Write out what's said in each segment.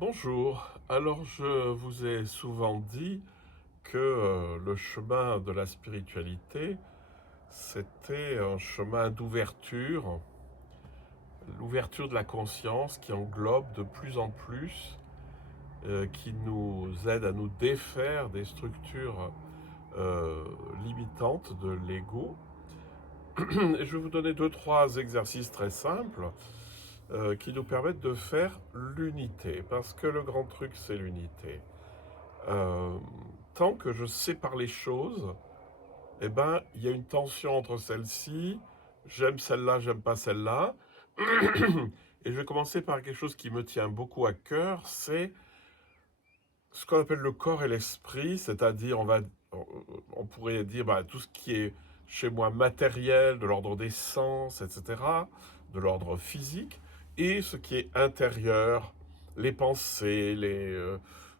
Bonjour, alors je vous ai souvent dit que le chemin de la spiritualité, c'était un chemin d'ouverture, l'ouverture de la conscience qui englobe de plus en plus, qui nous aide à nous défaire des structures euh, limitantes de l'ego. Et je vais vous donner deux, trois exercices très simples qui nous permettent de faire l'unité, parce que le grand truc, c'est l'unité. Euh, Tant que je sépare les choses, eh ben, il y a une tension entre celles-ci. J'aime celle-là, j'aime pas celle-là. Et je vais commencer par quelque chose qui me tient beaucoup à cœur, c'est ce qu'on appelle le corps et l'esprit, c'est-à-dire on pourrait dire tout ce qui est chez moi matériel, de l'ordre des sens, etc., de l'ordre physique, et ce qui est intérieur, les pensées,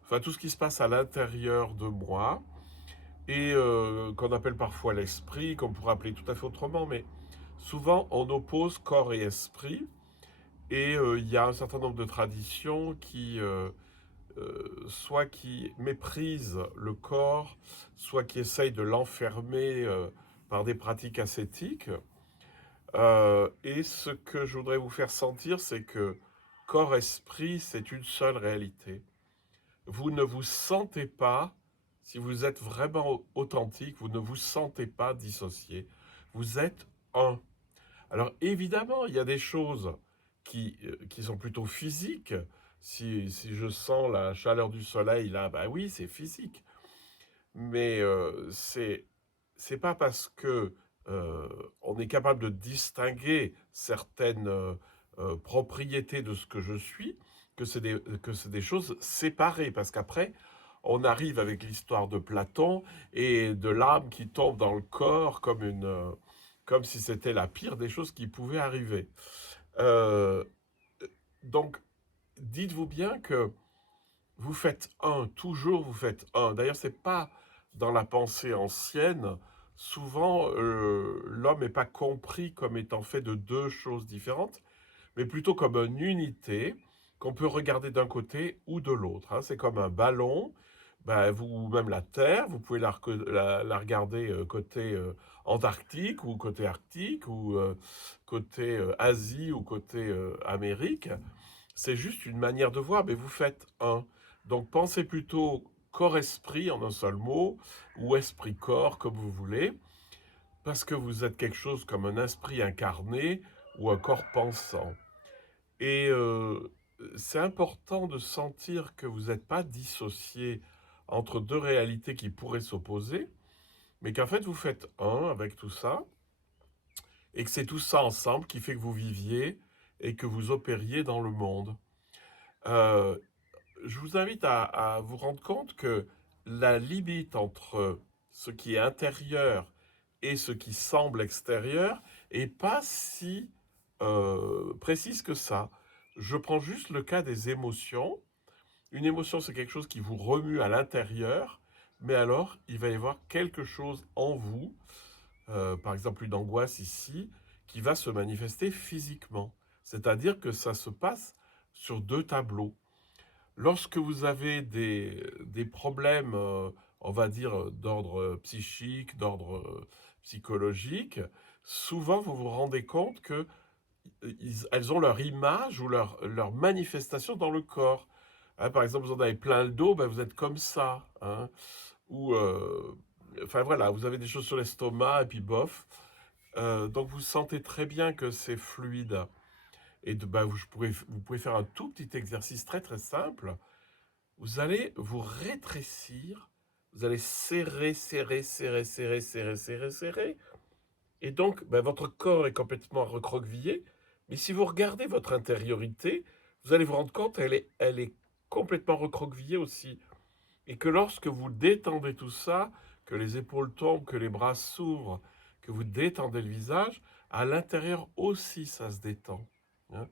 enfin tout ce qui se passe à l'intérieur de moi, et qu'on appelle parfois l'esprit, qu'on pourrait appeler tout à fait autrement, mais souvent on oppose corps et esprit, et il y a un certain nombre de traditions qui soit qui méprisent le corps, soit qui essayent de l'enfermer par des pratiques ascétiques. Et ce que je voudrais vous faire sentir, c'est que corps-esprit, c'est une seule réalité. Vous ne vous sentez pas, si vous êtes vraiment authentique, vous ne vous sentez pas dissocié. Vous êtes un. Alors évidemment, il y a des choses qui sont plutôt physiques. Si je sens la chaleur du soleil, là, bah oui, c'est physique. Mais c'est pas parce que on est capable de distinguer certaines propriétés de ce que je suis que c'est des choses séparées. Parce qu'après, on arrive avec l'histoire de Platon et de l'âme qui tombe dans le corps comme si c'était la pire des choses qui pouvaient arriver. Euh, donc, dites-vous bien que vous faites un, toujours vous faites un. D'ailleurs, c'est pas dans la pensée ancienne. Souvent, l'homme n'est pas compris comme étant fait de deux choses différentes, mais plutôt comme une unité qu'on peut regarder d'un côté ou de l'autre, hein. C'est comme un ballon, ben, vous, même la Terre, vous pouvez la regarder côté Antarctique ou côté Arctique ou côté Asie ou côté Amérique. C'est juste une manière de voir, mais vous faites un. Donc pensez plutôt corps-esprit en un seul mot, ou esprit-corps, comme vous voulez, parce que vous êtes quelque chose comme un esprit incarné ou un corps pensant. Et c'est important de sentir que vous n'êtes pas dissocié entre deux réalités qui pourraient s'opposer, mais qu'en fait vous faites un avec tout ça, et que c'est tout ça ensemble qui fait que vous viviez et que vous opériez dans le monde. Euh, je vous invite à vous rendre compte que la limite entre ce qui est intérieur et ce qui semble extérieur est pas si précise que ça. Je prends juste le cas des émotions. Une émotion, c'est quelque chose qui vous remue à l'intérieur, mais alors il va y avoir quelque chose en vous, par exemple une angoisse ici, qui va se manifester physiquement. C'est-à-dire que ça se passe sur deux tableaux. Lorsque vous avez des problèmes, on va dire, d'ordre psychique, d'ordre psychologique, souvent vous vous rendez compte que elles ont leur image ou leur manifestation dans le corps. Hein, par exemple, vous en avez plein le dos, ben vous êtes comme ça, hein. Ou, enfin voilà, vous avez des choses sur l'estomac et puis bof. Donc vous sentez très bien que c'est fluide. Et vous pouvez faire un tout petit exercice très très simple. Vous allez vous rétrécir, vous allez serrer, serrer, serrer, serrer, serrer, serrer, serrer. Et donc, votre corps est complètement recroquevillé. Mais si vous regardez votre intériorité, vous allez vous rendre compte elle est complètement recroquevillée aussi. Et que lorsque vous détendez tout ça, que les épaules tombent, que les bras s'ouvrent, que vous détendez le visage, à l'intérieur aussi ça se détend, hein.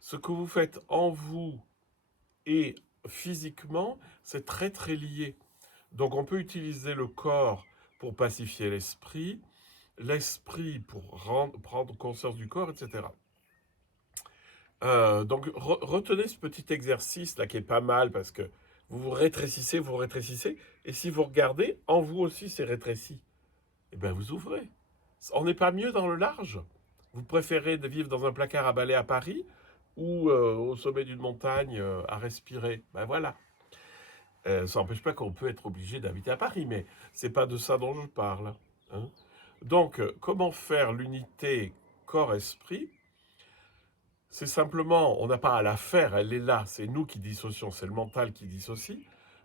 Ce que vous faites en vous et physiquement, c'est très très lié. Donc on peut utiliser le corps pour pacifier l'esprit pour prendre conscience du corps, etc. Donc retenez ce petit exercice là qui est pas mal parce que vous rétrécissez, et si vous regardez, en vous aussi c'est rétréci. Eh bien vous ouvrez. On n'est pas mieux dans le large. Vous préférez de vivre dans un placard à balai à Paris ou au sommet d'une montagne à respirer. Ben voilà. Ça n'empêche pas qu'on peut être obligé d'habiter à Paris, mais c'est pas de ça dont je parle, hein. Donc, comment faire l'unité corps-esprit? C'est simplement, on n'a pas à la faire, elle est là, c'est nous qui dissocions, c'est le mental qui dissocie.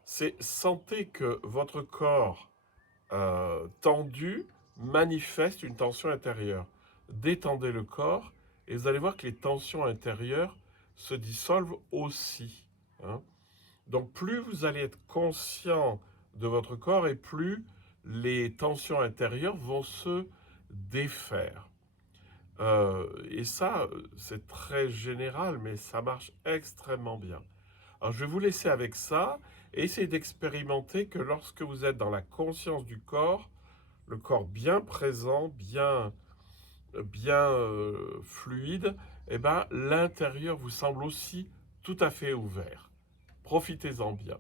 C'est sentez que votre corps tendu manifeste une tension intérieure. Détendez le corps et vous allez voir que les tensions intérieures se dissolvent aussi, hein. Donc plus vous allez être conscient de votre corps et plus les tensions intérieures vont se défaire. Et ça, c'est très général, mais ça marche extrêmement bien. Alors je vais vous laisser avec ça et essayer d'expérimenter que lorsque vous êtes dans la conscience du corps, le corps bien présent, bien fluide, eh ben, l'intérieur vous semble aussi tout à fait ouvert. Profitez-en bien.